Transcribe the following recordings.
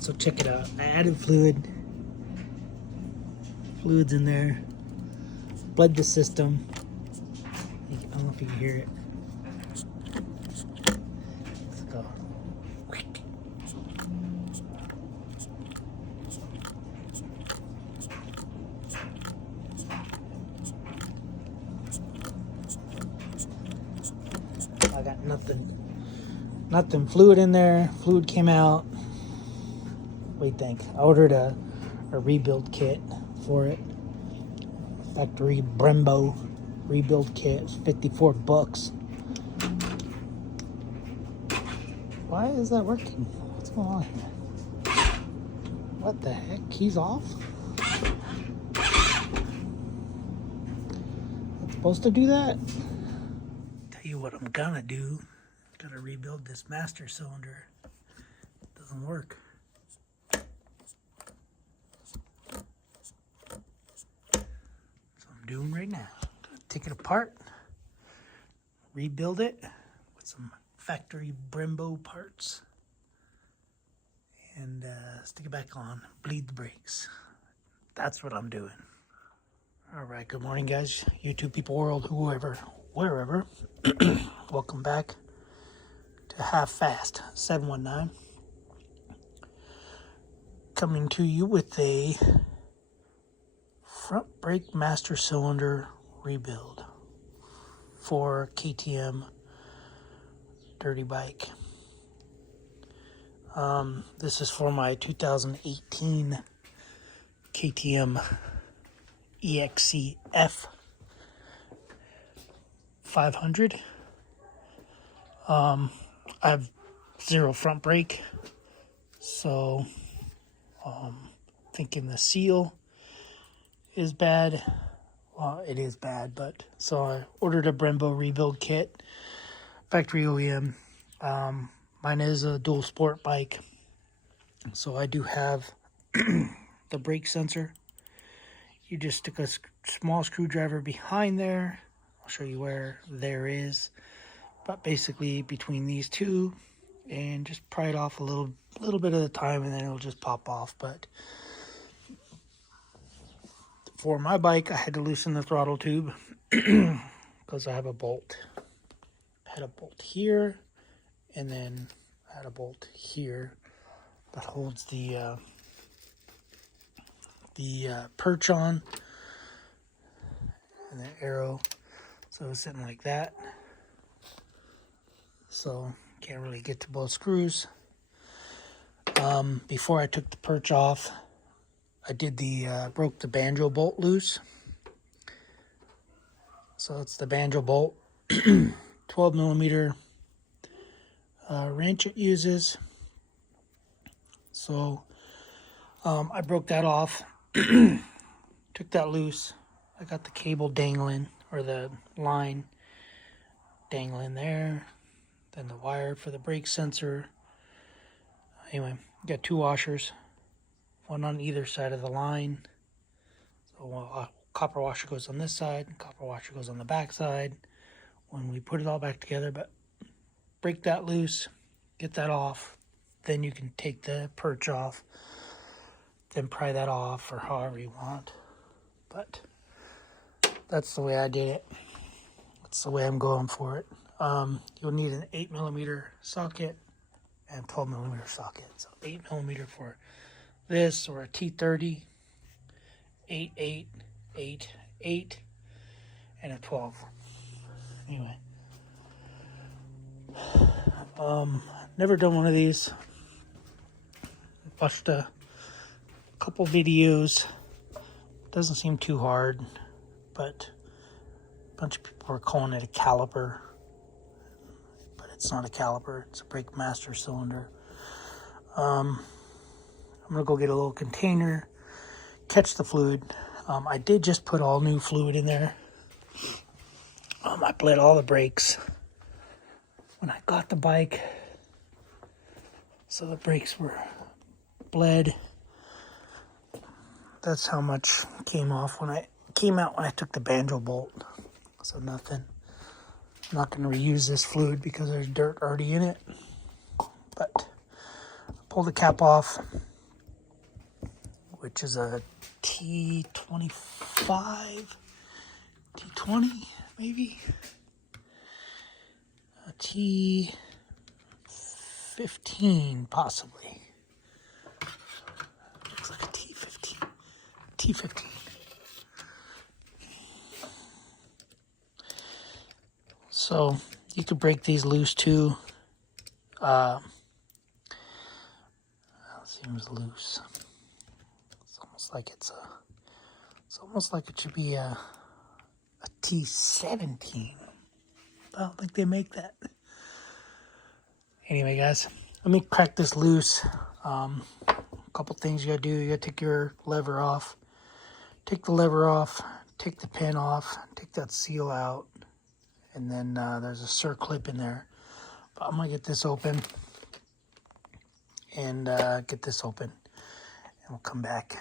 So check it out. I added fluid's in there. Bled the system. I don't know if you can hear it. Let's go. I got nothing fluid in there. Fluid came out. What do you think? I ordered a rebuild kit for it. Factory Brembo rebuild kit. It's $54. Why is that working? What's going on here? What the heck? Keys off? It's supposed to do that? Tell you what I'm gonna do. Gotta rebuild this master cylinder. It doesn't work. So I'm doing right now. Gonna take it apart, rebuild it with some factory Brembo parts, and stick it back on, bleed the brakes. That's what I'm doing. All right, good morning, guys. YouTube people world, whoever, wherever. Welcome back to Half Fast 719. Coming to you with a front brake master cylinder rebuild for KTM dirty bike. This is for my 2018 KTM EXCF 500. I have zero front brake, so thinking the seal is bad. Well, it is bad, but so I ordered a Brembo rebuild kit, factory OEM. Mine is a dual sport bike, so I do have the brake sensor. You just stick a small screwdriver behind there. I'll show you where there is, but basically between these two, and just pry it off a little bit at a time, and then it'll just pop off. But for my bike, I had to loosen the throttle tube because I have a bolt. I had a bolt here, and then I had a bolt here that holds the perch on, and the arrow. So it's sitting like that. So can't really get to both screws. Before I took the perch off, I did broke the banjo bolt loose. So it's the banjo bolt, 12 millimeter wrench it uses. So I broke that off, took that loose. I got the cable dangling, or the line dangling there. Then the wire for the brake sensor. Anyway, got two washers, one on either side of the line. So copper washer goes on this side, and copper washer goes on the back side. When we put it all back together, but break that loose, get that off, then you can take the perch off, then pry that off, or however you want. But that's the way I did it. That's the way I'm going for it. You'll need an 8 millimeter socket and 12 millimeter socket. So 8 millimeter for this, or a T30, 8, 8, 8, 8, and a 12. Anyway, never done one of these. Watched a couple videos. Doesn't seem too hard, but a bunch of people are calling it a caliper. It's not a caliper, it's a brake master cylinder. I'm gonna go get a little container, catch the fluid. I did just put all new fluid in there. I bled all the brakes when I got the bike, so the brakes were bled. That's how much came out when I took the banjo bolt. So nothing. I'm not going to reuse this fluid because there's dirt already in it. But pull the cap off, which is a T25, T20 maybe, a T15 possibly. Looks like a T15. T15. So you could break these loose too. Seems loose. It's almost like it should be a T17. I don't think they make that. Anyway, guys, let me crack this loose. A couple things you gotta do. You gotta take your lever off. Take the lever off. Take the pin off. Take that seal out. And then there's a circlip in there. But I'm gonna get this open. And get this open. And we'll come back.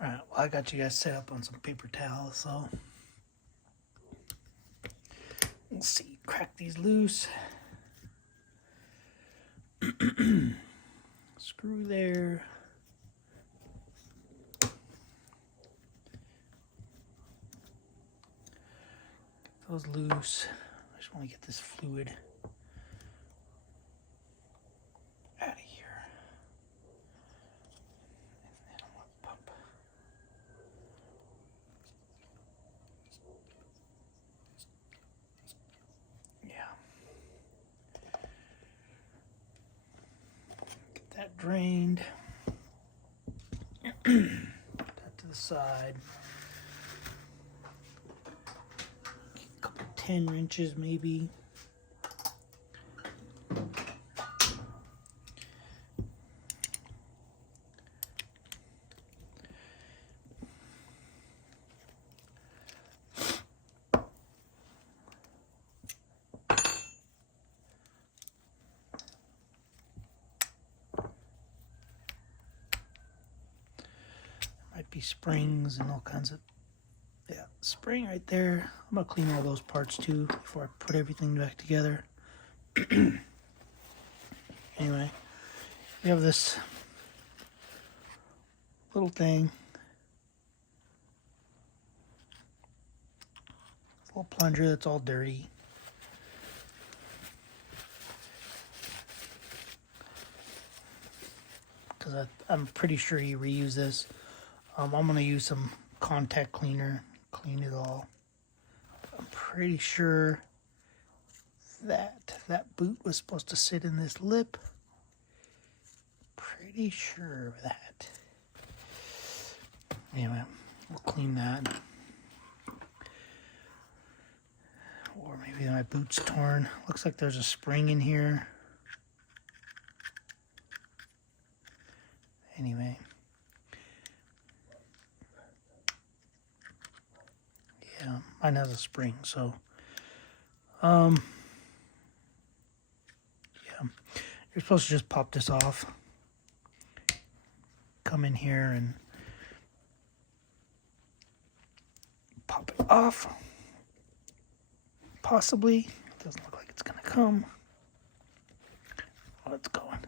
Alright, well, I got you guys set up on some paper towels, so let's see, crack these loose. Screw there. Get those loose. I just want to get this fluid out of here. And then I want to pump. Yeah. Get that drained. Put that to the side. A couple 10 wrenches maybe. Might be springs and all kinds of, yeah, spring right there. I'm gonna clean all those parts too before I put everything back together. Anyway, we have this little thing, this little plunger that's all dirty. Because I'm pretty sure you reuse this. I'm going to use some contact cleaner, clean it all. I'm pretty sure that boot was supposed to sit in this lip. Pretty sure of that. Anyway, we'll clean that. Or maybe my boot's torn. Looks like there's a spring in here. Anyway. Yeah, mine has a spring, so yeah, you're supposed to just pop this off, come in here and pop it off. Possibly. It doesn't look like it's gonna come. Oh, it's going.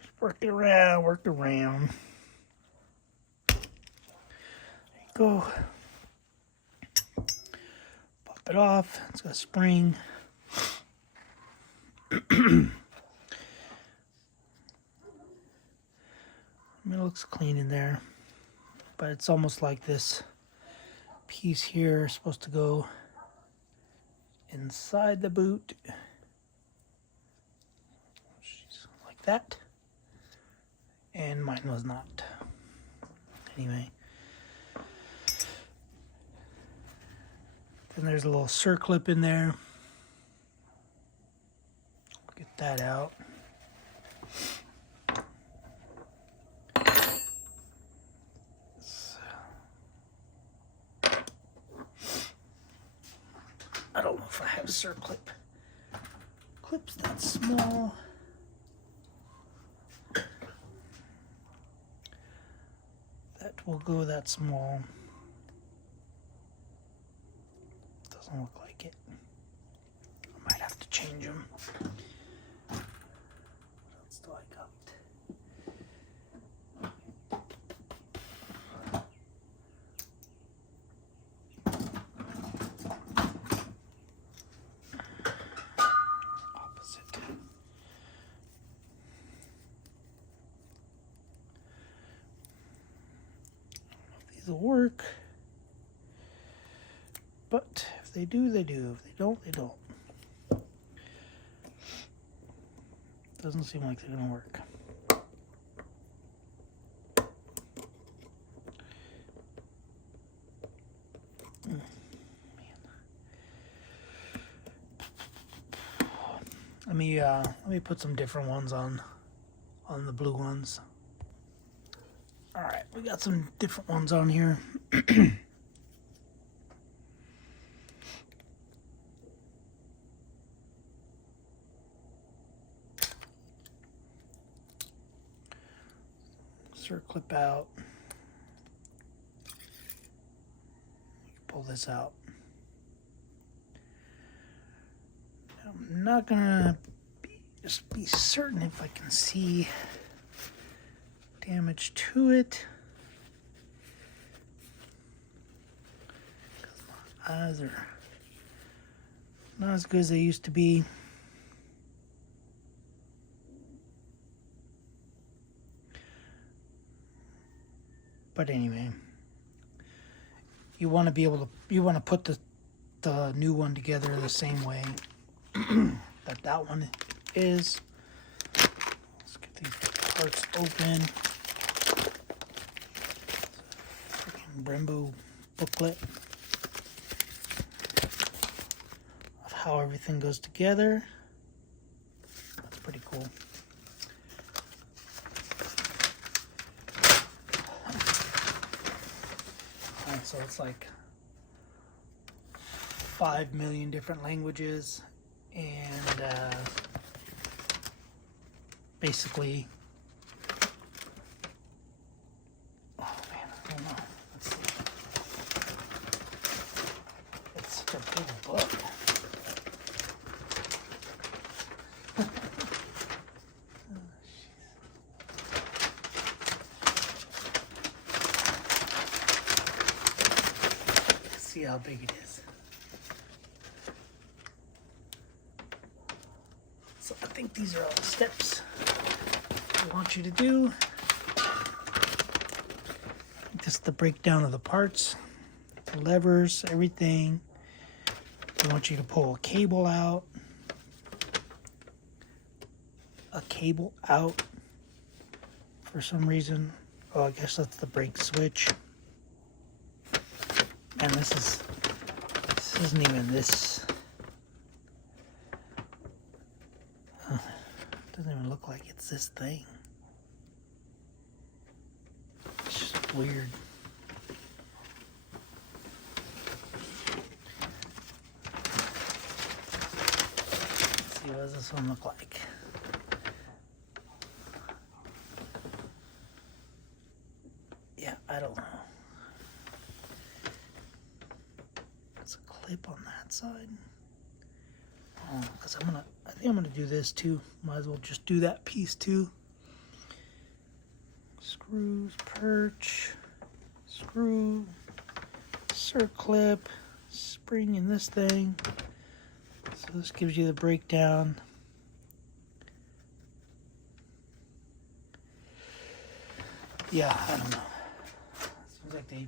Just work it around, work it around. There you go. It off. It's got a spring. I mean, it looks clean in there, but it's almost like this piece here is supposed to go inside the boot, like that, and mine was not. Anyway. Then there's a little circlip in there. Get that out. I don't know if I have a circlip. Clip's that small. That will go that small. Doesn't look like it. I might have to change them. What else do I got? these will work. But if they do, they do. If they don't, they don't. Doesn't seem like they're gonna work. Let me put some different ones on the blue ones. All right, we got some different ones on here. Clip out. Pull this out. I'm not gonna be certain if I can see damage to it. My eyes are not as good as they used to be. But anyway, you want to be able to, you want to put the new one together the same way that one is. Let's get these parts open. Freaking Brembo booklet of how everything goes together. That's pretty cool. So it's like 5 million different languages, and basically, oh man, I don't know. Let's see. It's such a big book. See how big it is. So I think these are all the steps I want you to do. Just the breakdown of the parts, the levers, everything. I want you to pull a cable out. For some reason. Oh, I guess that's the brake switch. And this isn't even this. Doesn't even look like it's this thing. It's just weird. Let's see, what does this one look like? Yeah, I don't know. Clip on that side. Oh, because I think I'm gonna do this too. Might as well just do that piece too. Screws, perch, screw, circlip, spring in this thing. So this gives you the breakdown. Yeah, I don't know. Seems like they.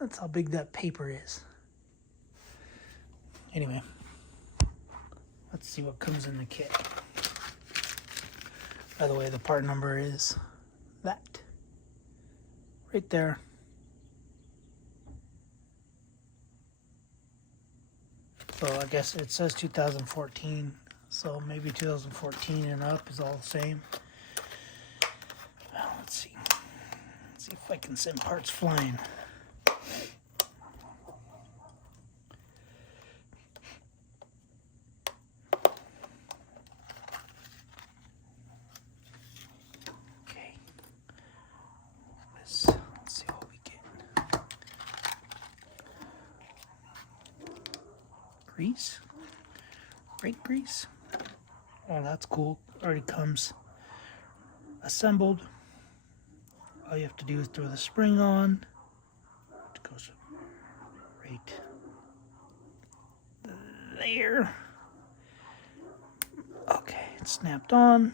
That's how big that paper is. Anyway, let's see what comes in the kit. By the way, the part number is that. Right there. So I guess it says 2014. So maybe 2014 and up is all the same. Well, let's see. Let's see if I can send parts flying. Grease, brake grease. Oh, that's cool. Already comes assembled. All you have to do is throw the spring on. It goes right there. Okay, it's snapped on.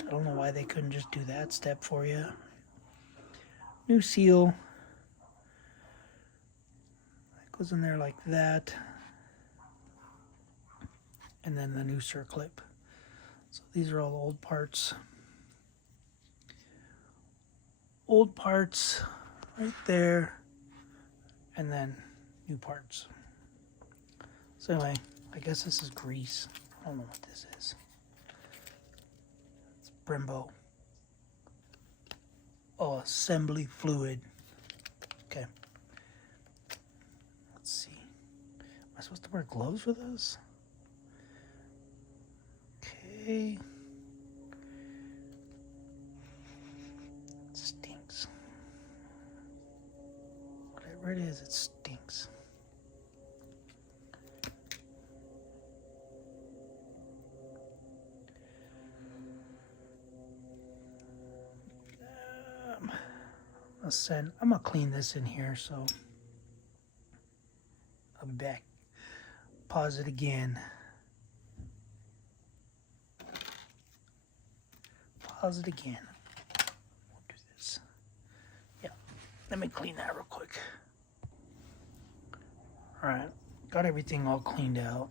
I don't know why they couldn't just do that step for you. New seal. That goes in there like that. And then the new circlip. So these are all the old parts. Old parts right there. And then new parts. So anyway, I guess this is grease. I don't know what this is. It's Brembo. Oh, assembly fluid. Okay. Let's see. Am I supposed to wear gloves for this? Okay. It stinks. Whatever it is, it stinks. I'm gonna clean this in here, so I'll be back. Pause it again. Pause it again. We'll do this. Yeah, let me clean that real quick. All right, got everything all cleaned out.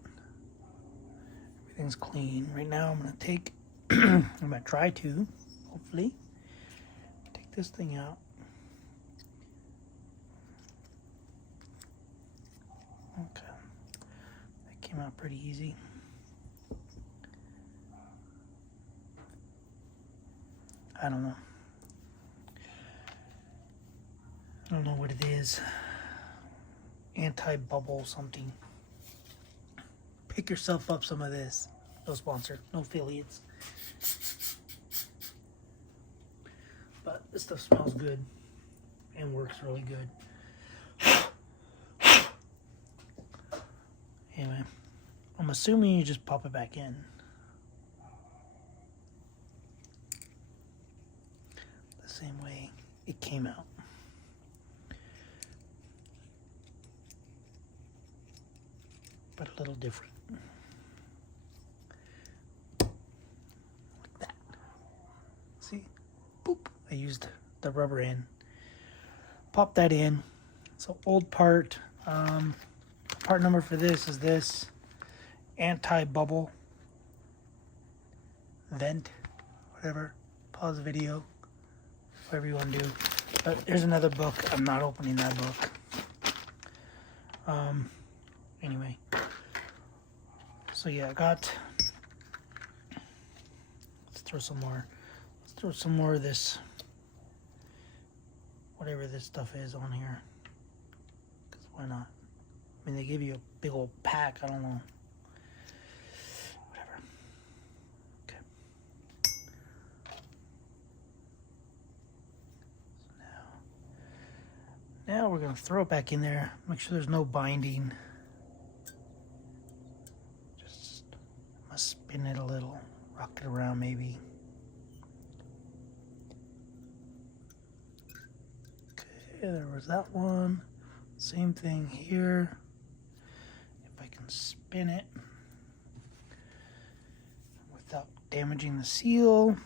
Everything's clean. Right now I'm gonna take, I'm gonna try to, hopefully, take this thing out. Okay, that came out pretty easy. I don't know. I don't know what it is. Anti-bubble something. Pick yourself up some of this. No sponsor, no affiliates. But this stuff smells good and works really good. Anyway, I'm assuming you just pop it back in. The same way it came out. But a little different. Like that. See? Boop. I used the rubber end. Pop that in. So old part. Part number for this is this anti-bubble vent, whatever. Pause the video, whatever you want to do. But there's another book. I'm not opening that book. Anyway. So yeah, I got. Let's throw some more. Let's throw some more of this. Whatever this stuff is on here. Because why not? I mean, they give you a big old pack. I don't know. Whatever. Okay. So now we're going to throw it back in there. Make sure there's no binding. Just must spin it a little. Rock it around maybe. Okay, there was that one. Same thing here. If I can spin it without damaging the seal.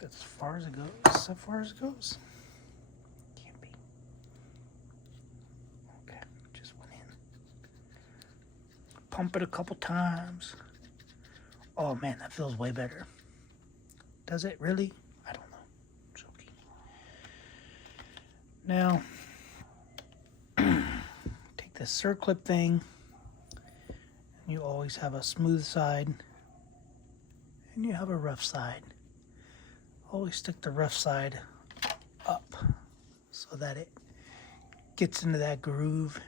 That's as far as it goes. As far as it goes. Can't be. Okay, just went in. Pump it a couple times. Oh man, that feels way better. Does it really? I don't know. I'm joking. Now, take this circlip thing. And you always have a smooth side. And you have a rough side. Always stick the rough side up so that it gets into that groove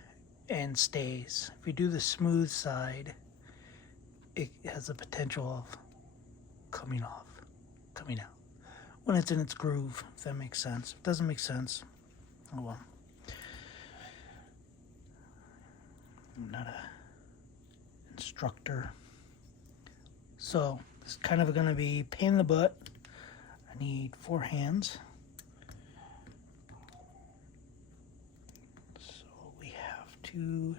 and stays. If you do the smooth side, it has the potential of coming out. when it's in its groove, if that makes sense. If it doesn't make sense, oh well. I'm not a instructor. So it's kind of going to be a pain in the butt. I need 4 hands. So we have to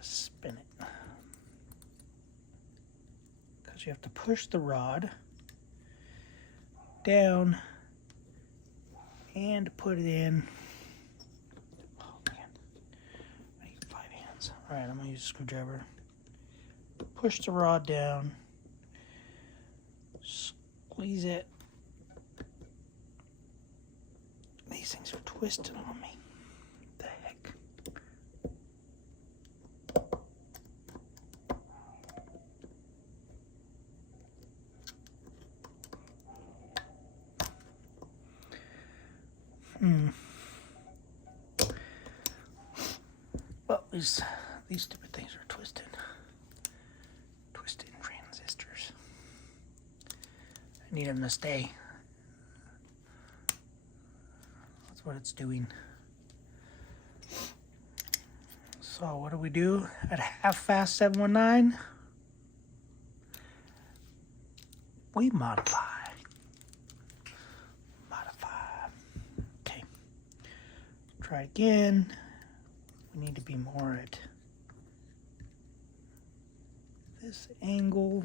spin it. Because you have to push the rod down and put it in. Oh man, I need 5 hands. All right, I'm gonna use a screwdriver. Push the rod down, squeeze it. These things are twisted on me. What the heck? Well, these stupid things are twisted. Twisted transistors. I need them to stay. That's what it's doing. So what do we do at half-fast 719? We modify. Okay. Try again. We need to be more at this angle.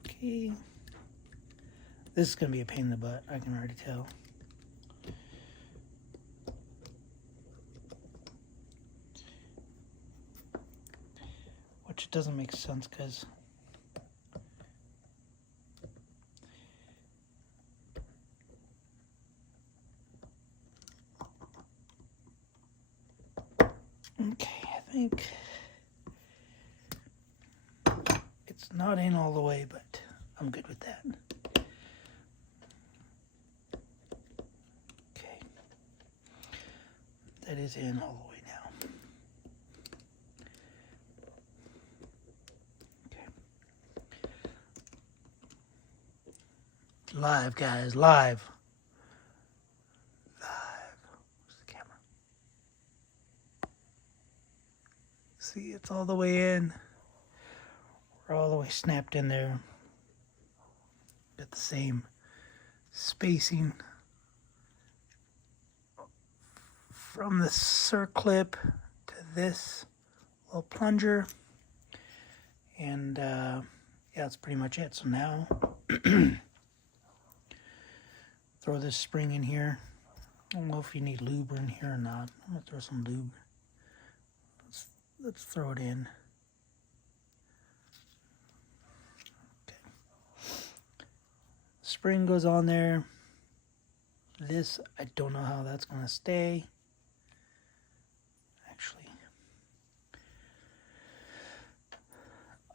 Okay. This is going to be a pain in the butt, I can already tell. Which doesn't make sense because okay, I think it's not in all the way, but I'm good with that. Okay. That is in all the way now. Okay. Live, guys, live. Where's the camera? See, it's all the way in. We're all the way snapped in there. Got the same spacing from the circlip to this little plunger. And yeah, that's pretty much it. So now throw this spring in here. I don't know if you need lube in here or not. I'm gonna throw some lube. Let's throw it in. Okay. Spring goes on there. This, I don't know how that's gonna stay. Actually,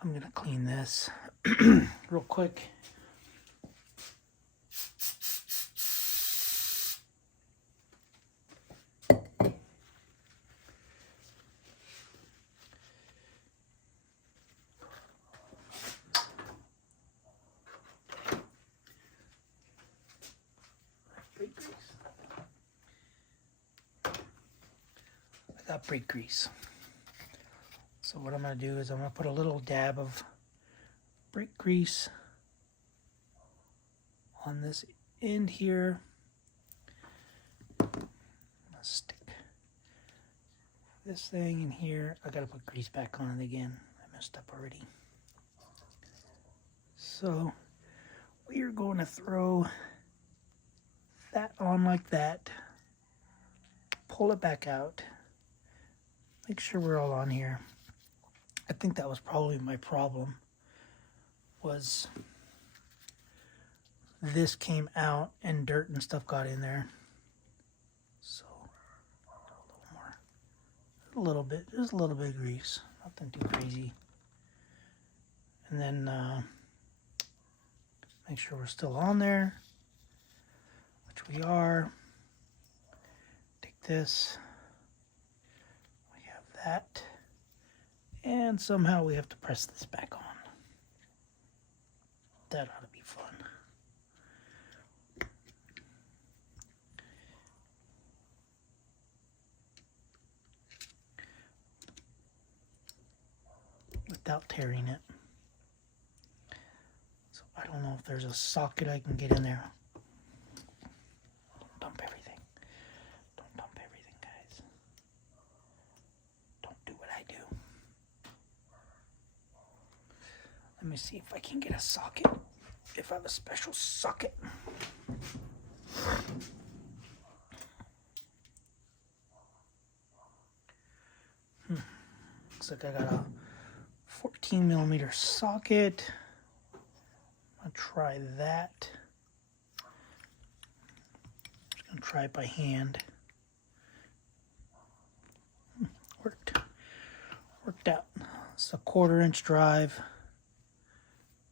I'm gonna clean this real quick. I got brake grease. So what I'm going to do is I'm going to put a little dab of brake grease on this end here. I'm going to stick this thing in here. I got to put grease back on it again. I messed up already. So we are going to throw that on like that. Pull it back out. Make sure we're all on here. I think that was probably my problem, was this came out and dirt and stuff got in there. So a little more, a little bit, just a little bit of grease, nothing too crazy. And then make sure we're still on there, which we are. Take this. that. And somehow we have to press this back on. That ought to be fun. Without tearing it. So I don't know if there's a socket I can get in there. Don't dump everything. Don't dump everything, guys. Don't do what I do. Let me see if I can get a socket. If I have a special socket. Looks like I got a 14mm socket. I'll try that. Just gonna try it by hand. Worked out. It's a 1/4" drive,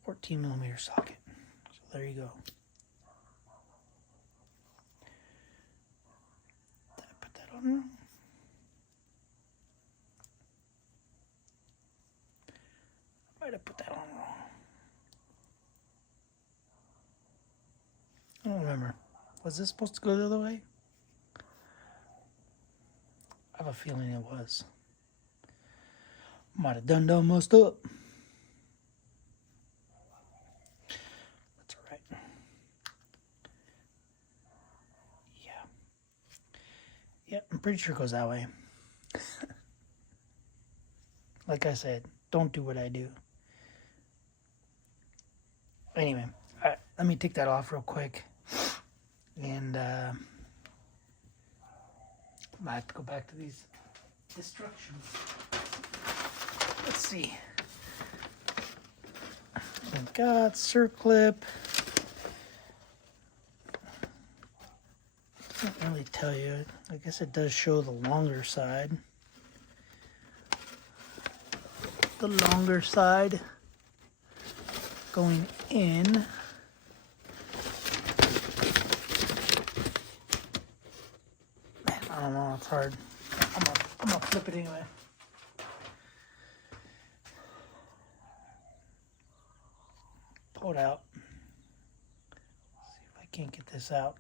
14mm socket. So there you go. Did I put that on wrong? I might have put that on wrong. I don't remember. Was this supposed to go the other way? I have a feeling it was. Might have done most up. That's all right. Yeah, I'm pretty sure it goes that way. Like I said, don't do what I do. Anyway, all right, let me take that off real quick. And I have to go back to these instructions. Let's see. I've got circlip. Doesn't really tell you. I guess it does show the longer side. The longer side going in. Man, I don't know, it's hard. I'm gonna flip it anyway. Pull it out. See if I can't get this out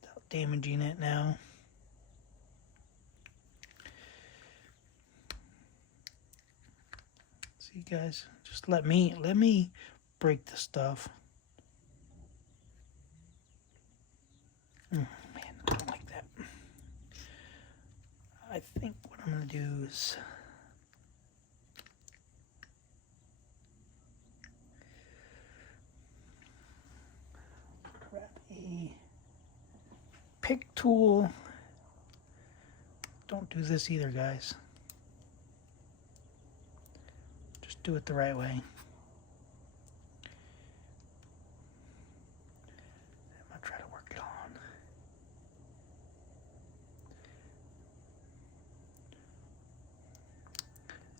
without damaging it now. See, guys, just let me break the stuff. Man, I don't like that. I think what I'm gonna do is grab a pick tool. Don't do this either, guys. Just do it the right way. I'm gonna try to work it on.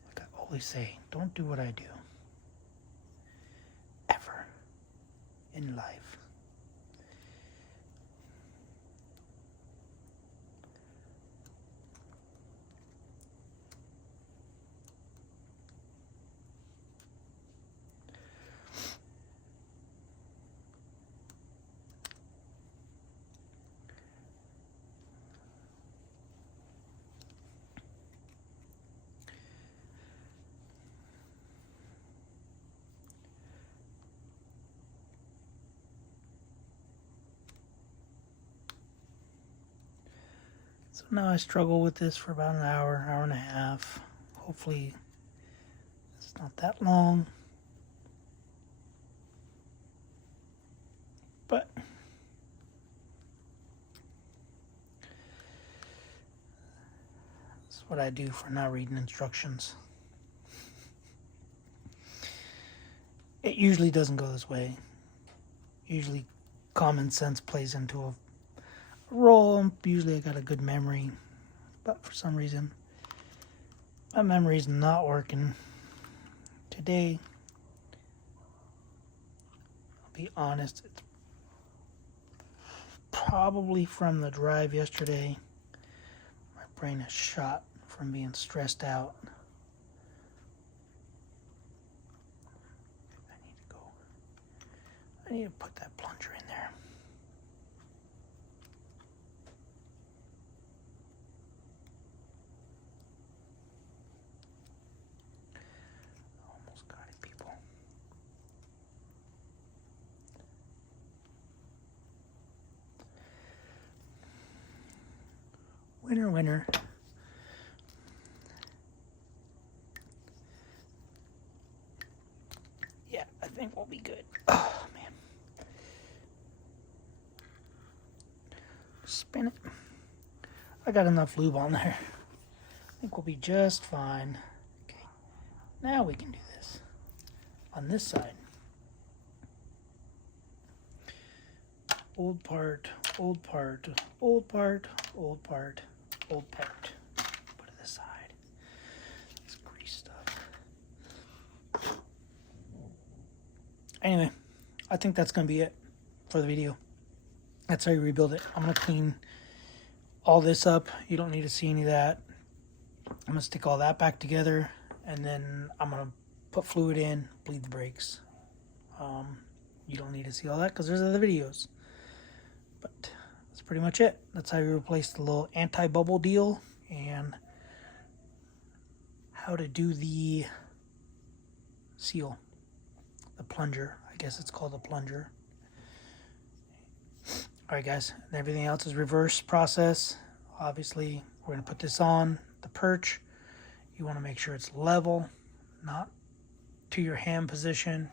Like I always say, don't do what I do. Ever in life. So now I struggle with this for about an hour, hour and a half. Hopefully it's not that long. But that's what I do for not reading instructions. It usually doesn't go this way. Usually common sense plays into a role. Usually I got a good memory, but for some reason my memory's not working today. I'll be honest, it's probably from the drive yesterday. My brain is shot from being stressed out. I need to put that plunger in there. Almost got it, people. Winner, winner. Yeah, I think we'll be good. Oh, man. Spin it. I got enough lube on there. I think we'll be just fine. Okay. Now we can do this. On this side. Old part, old part, old part, old part, old part. Put it aside. This grease stuff. Anyway, I think that's going to be it for the video. That's how you rebuild it. I'm going to clean all this up. You don't need to see any of that. I'm going to stick all that back together, and then I'm going to put fluid in, bleed the brakes. You don't need to see all that because there's other videos. But that's pretty much it. That's how you replace the little anti-bubble deal, and how to do the seal, the plunger. I guess it's called a plunger. Alright guys, and everything else is reverse process. Obviously, we're going to put this on the perch. You want to make sure it's level, not to your hand position,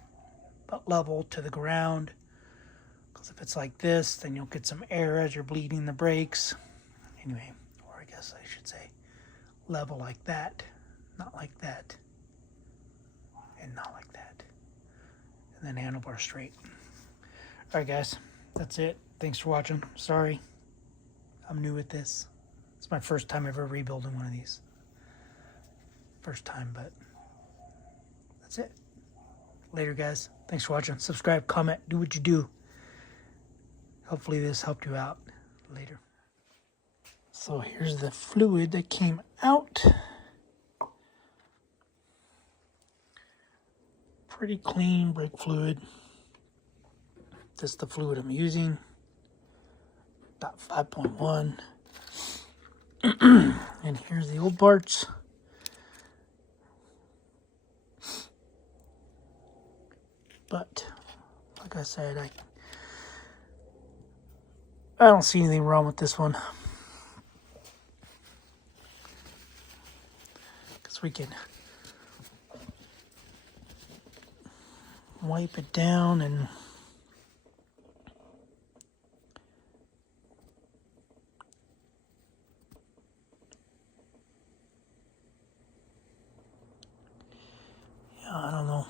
but level to the ground. Because if it's like this, then you'll get some air as you're bleeding the brakes. Anyway, or I guess I should say level like that, not like that, and not like that. And then handlebar straight. Alright guys, that's it. Thanks for watching. Sorry, I'm new at this. It's my first time ever rebuilding one of these. First time, but that's it. Later, guys. Thanks for watching. Subscribe, comment, do what you do. Hopefully this helped you out. Later. So here's the fluid that came out. Pretty clean brake fluid. This is the fluid I'm using. About 5.1. And here's the old parts. But like I said, I don't see anything wrong with this one. Because we can wipe it down and I don't know.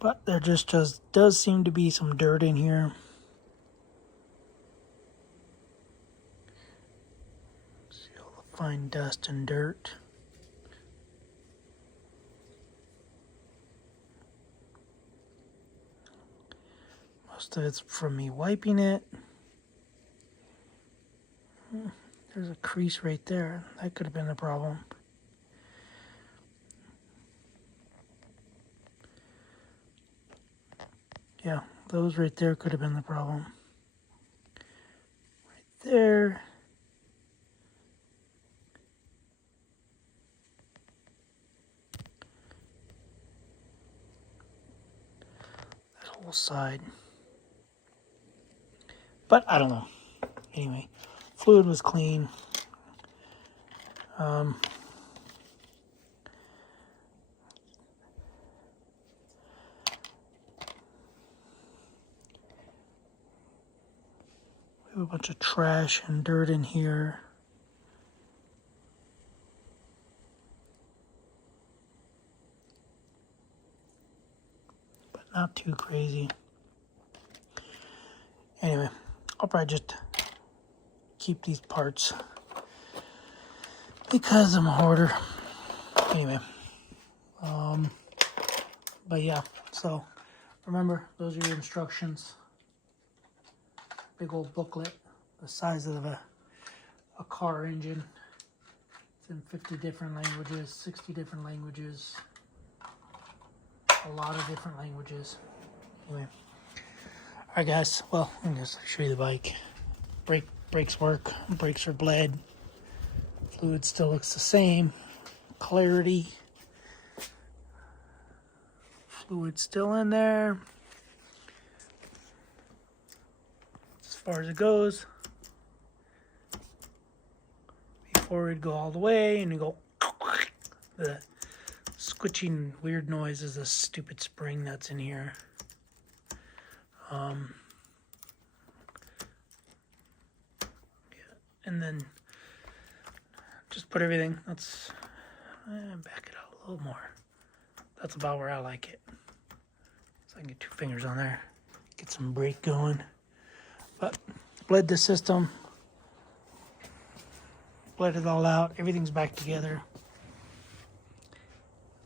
But there just does seem to be some dirt in here. See all the fine dust and dirt. Most of it's from me wiping it. There's a crease right there. That could have been the problem. Yeah, those right there could have been the problem. Right there. That whole side. But I don't know. Anyway, fluid was clean. We have a bunch of trash and dirt in here. But not too crazy. Anyway, I'll probably just keep these parts because I'm a hoarder. Anyway, But yeah, so remember, those are your instructions. Big old booklet, the size of a car engine. It's in 50 different languages, 60 different languages, a lot of different languages. Anyway, all right, guys. Well, I'm gonna show you the bike. Brakes work. Brakes are bled. Fluid still looks the same. Clarity. Fluid still in there. As far as it goes. Before we'd go all the way and you go. The squitching weird noise is a stupid spring that's in here. And then just put everything. Let's back it out a little more. That's about where I like it. So I can get 2 fingers on there, get some brake going. But bled the system, bled it all out. Everything's back together.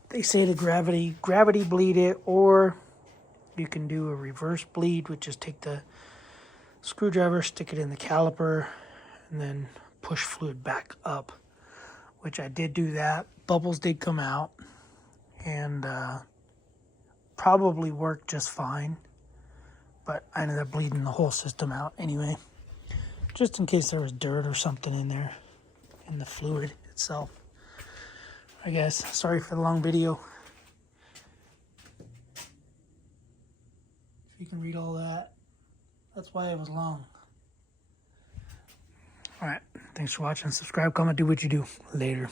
They say to gravity bleed it, or you can do a reverse bleed, which is take the screwdriver, stick it in the caliper, and then push fluid back up, which I did do that. Bubbles did come out, and probably worked just fine, but I ended up bleeding the whole system out anyway, just in case there was dirt or something in there, in the fluid itself. I guess, sorry for the long video. If you can read all that, that's why it was long. All right, thanks for watching. Subscribe, comment, do what you do. Later.